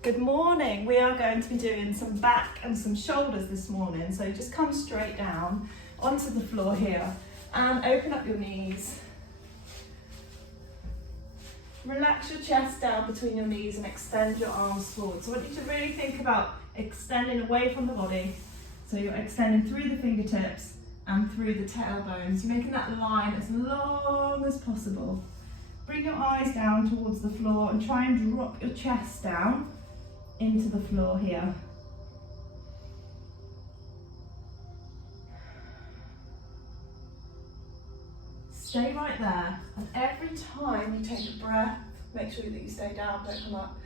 Good morning. We are going to be doing some back and some shoulders this morning. So just come straight down onto the floor here and open up your knees. Relax your chest down between your knees and extend your arms forward. So I want you to really think about extending away from the body. So you're extending through the fingertips and through the tailbones. You're making that line as long as possible. Bring your eyes down towards the floor and try and drop your chest down into the floor here. Stay right there, and every time you take a breath, make sure that you stay down, don't come up.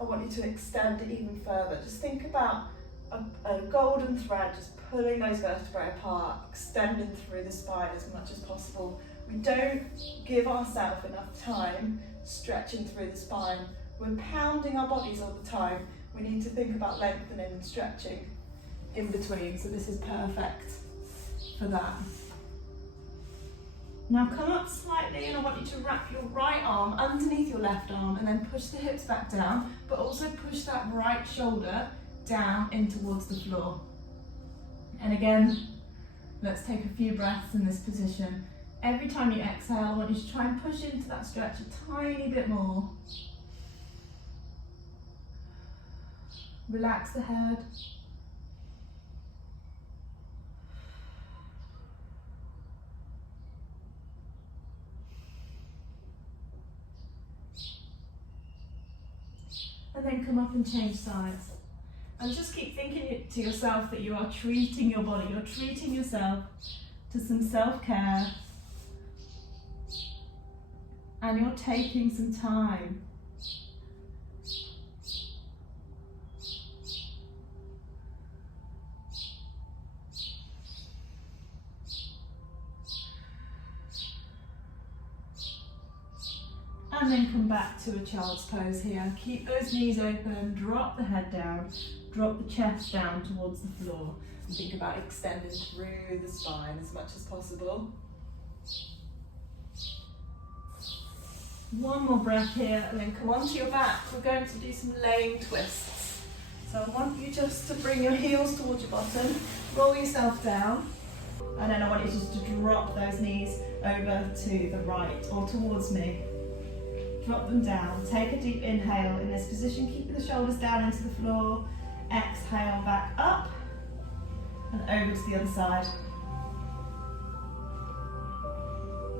I want you to extend it even further. Just think about a golden thread, just pulling those vertebrae apart, extending through the spine as much as possible. We don't give ourselves enough time stretching through the spine. We're pounding our bodies all the time. We need to think about lengthening and stretching in between, so this is perfect for that. Now come up slightly, and I want you to wrap your right arm underneath your left arm and then push the hips back down, but also push that right shoulder down in towards the floor. And again, let's take a few breaths in this position. Every time you exhale, I want you to try and push into that stretch a tiny bit more. Relax the head. And then come up and change sides. And just keep thinking to yourself that you are treating your body, you're treating yourself to some self-care, and you're taking some time. And then come back to a child's pose here. Keep those knees open, drop the head down, drop the chest down towards the floor. And think about extending through the spine as much as possible. One more breath here, and then come onto your back. We're going to do some laying twists. So I want you just to bring your heels towards your bottom, roll yourself down, and then I want you just to drop those knees over to the right or towards me. Drop them down. Take a deep inhale in this position, keeping the shoulders down into the floor. Exhale back up and over to the other side.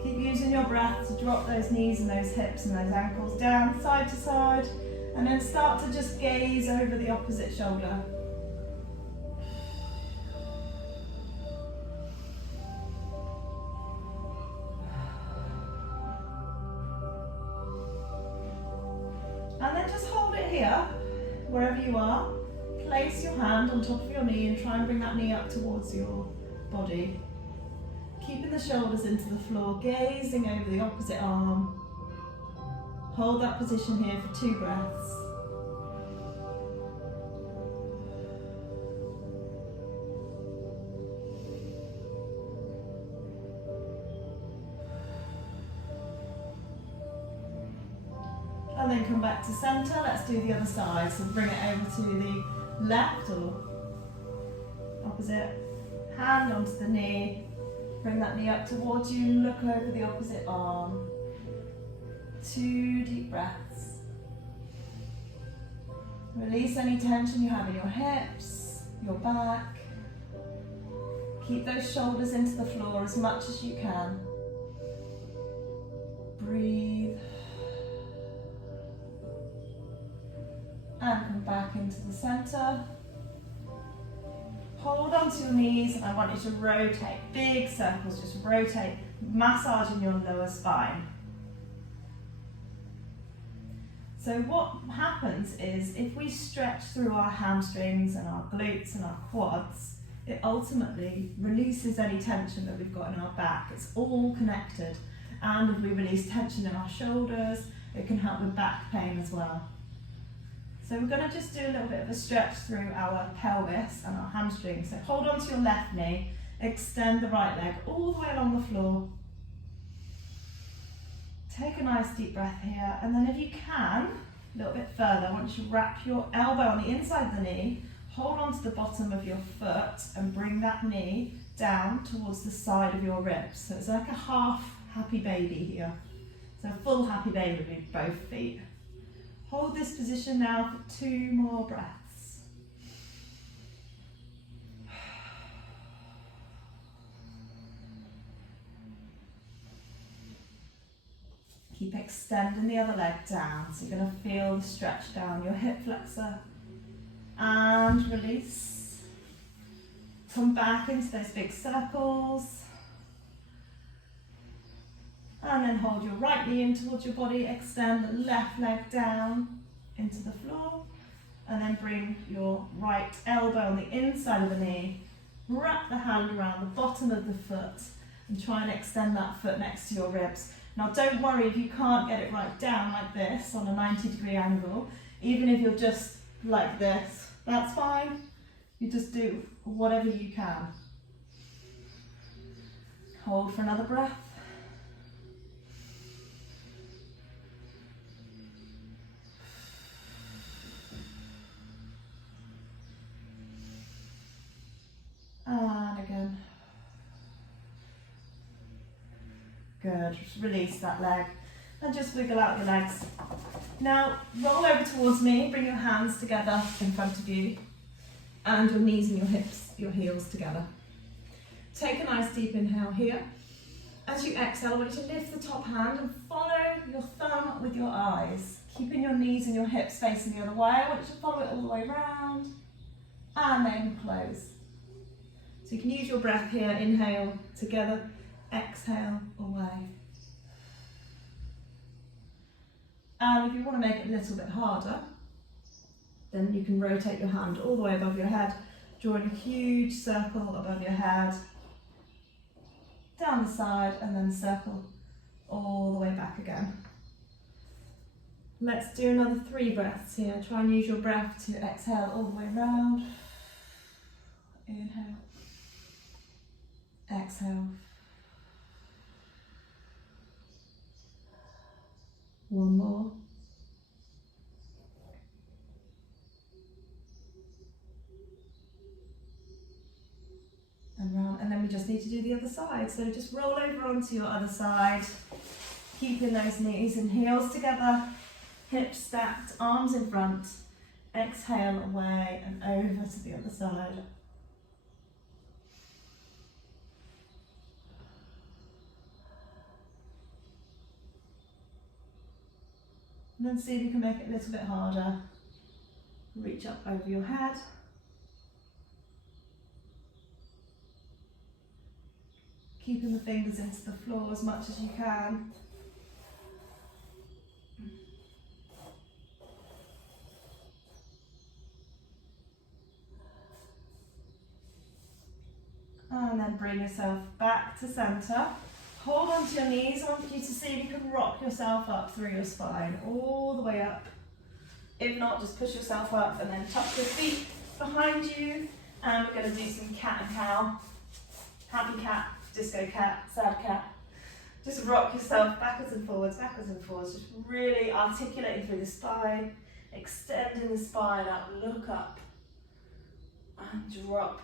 Keep using your breath to drop those knees and those hips and those ankles down side to side, and then start to just gaze over the opposite shoulder. And then just hold it here, wherever you are. Place your hand on top of your knee and try and bring that knee up towards your body. Keeping the shoulders into the floor, gazing over the opposite arm. Hold that position here for 2 breaths. And then come back to centre. Let's do the other side. So bring it over to the left or opposite. Hand onto the knee. Bring that knee up towards you. Look over the opposite arm. 2 deep breaths. Release any tension you have in your hips, your back. Keep those shoulders into the floor as much as you can. Breathe. And come back into the centre. Hold onto your knees, and I want you to rotate, big circles, just rotate, massaging your lower spine. So what happens is if we stretch through our hamstrings and our glutes and our quads, it ultimately releases any tension that we've got in our back. It's all connected. And if we release tension in our shoulders, it can help with back pain as well. So we're going to just do a little bit of a stretch through our pelvis and our hamstrings. So hold on to your left knee, extend the right leg all the way along the floor. Take a nice deep breath here, and then if you can, A little bit further. I want you to wrap your elbow on the inside of the knee, hold on to the bottom of your foot and bring that knee down towards the side of your ribs. So it's like a half happy baby here. So a full happy baby with both feet. Hold this position now for 2 more breaths. Keep extending the other leg down. So you're going to feel the stretch down your hip flexor. And release. Come back into those big circles. And then hold your right knee in towards your body. Extend the left leg down into the floor. And then bring your right elbow on the inside of the knee. Wrap the hand around the bottom of the foot and try and extend that foot next to your ribs. Now don't worry if you can't get it right down like this on a 90-degree angle. Even if you're just like this, that's fine. You just do whatever you can. Hold for another breath. And again. Good, just release that leg and just wiggle out your legs. Now roll over towards me, bring your hands together in front of you and your knees and your hips, your heels together. Take a nice deep inhale here. As you exhale, I want you to lift the top hand and follow your thumb with your eyes, keeping your knees and your hips facing the other way. I want you to follow it all the way around and then close. So you can use your breath here, inhale together, exhale away. And if you want to make it a little bit harder, then you can rotate your hand all the way above your head, drawing a huge circle above your head, down the side, and then circle all the way back again. Let's do another 3 breaths here. Try and use your breath to exhale all the way around. Inhale. Exhale. One more. And round, and then we just need to do the other side. So just roll over onto your other side, keeping those knees and heels together, hips stacked, arms in front. Exhale away and over to the other side. And then see if you can make it a little bit harder. Reach up over your head. Keeping the fingers into the floor as much as you can. And then bring yourself back to centre. Hold onto your knees. I want you to see if you can rock yourself up through your spine, all the way up. If not, just push yourself up and then tuck your feet behind you. And we're going to do some cat and cow. Happy cat, disco cat, sad cat. Just rock yourself backwards and forwards, just really articulating through the spine, extending the spine up, look up, and drop.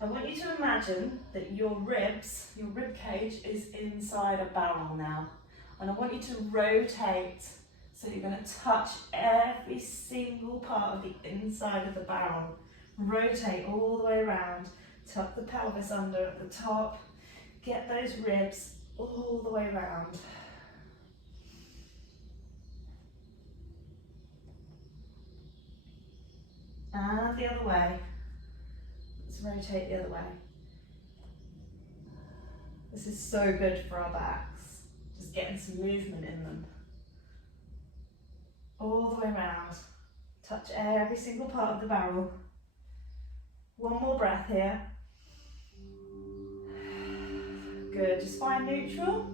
I want you to imagine that your ribs, your rib cage is inside a barrel now. And I want you to rotate, so you're going to touch every single part of the inside of the barrel. Rotate all the way around, tuck the pelvis under at the top, get those ribs all the way around. And the other way. Rotate the other way. This is so good for our backs. Just getting some movement in them. All the way around. Touch every single part of the barrel. One more breath here. Good, just find neutral.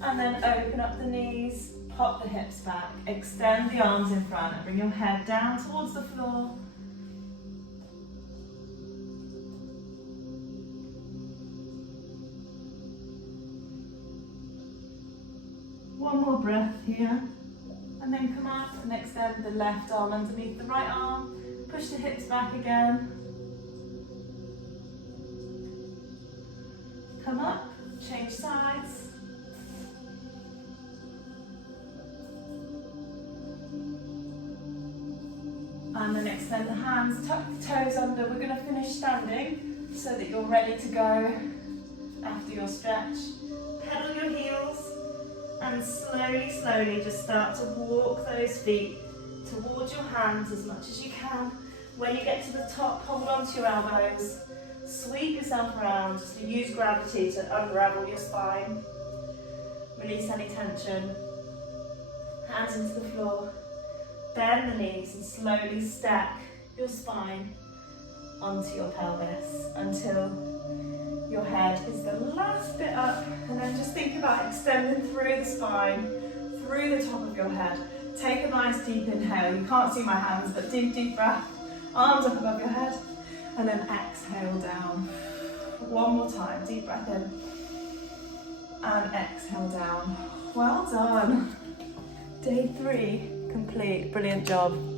And then open up the knees, pop the hips back, extend the arms in front and bring your head down towards the floor. One more breath here. And then come up and extend the left arm underneath the right arm. Push the hips back again. Come up, change sides. And then extend the hands, tuck the toes under. We're going to finish standing so that you're ready to go after your stretch. Pedal your heels and slowly, slowly just start to walk those feet towards your hands as much as you can. When you get to the top, hold on to your elbows. Sweep yourself around just to use gravity to unravel your spine. Release any tension. Hands into the floor. Bend the knees and slowly stack your spine onto your pelvis until your head is the last bit up, and then just think about extending through the spine, through the top of your head. Take a nice deep inhale. You can't see my hands, but deep breath. Arms up above your head, and then exhale down. One more time, deep breath in, and exhale down. Well done. Day 3 complete. Brilliant job.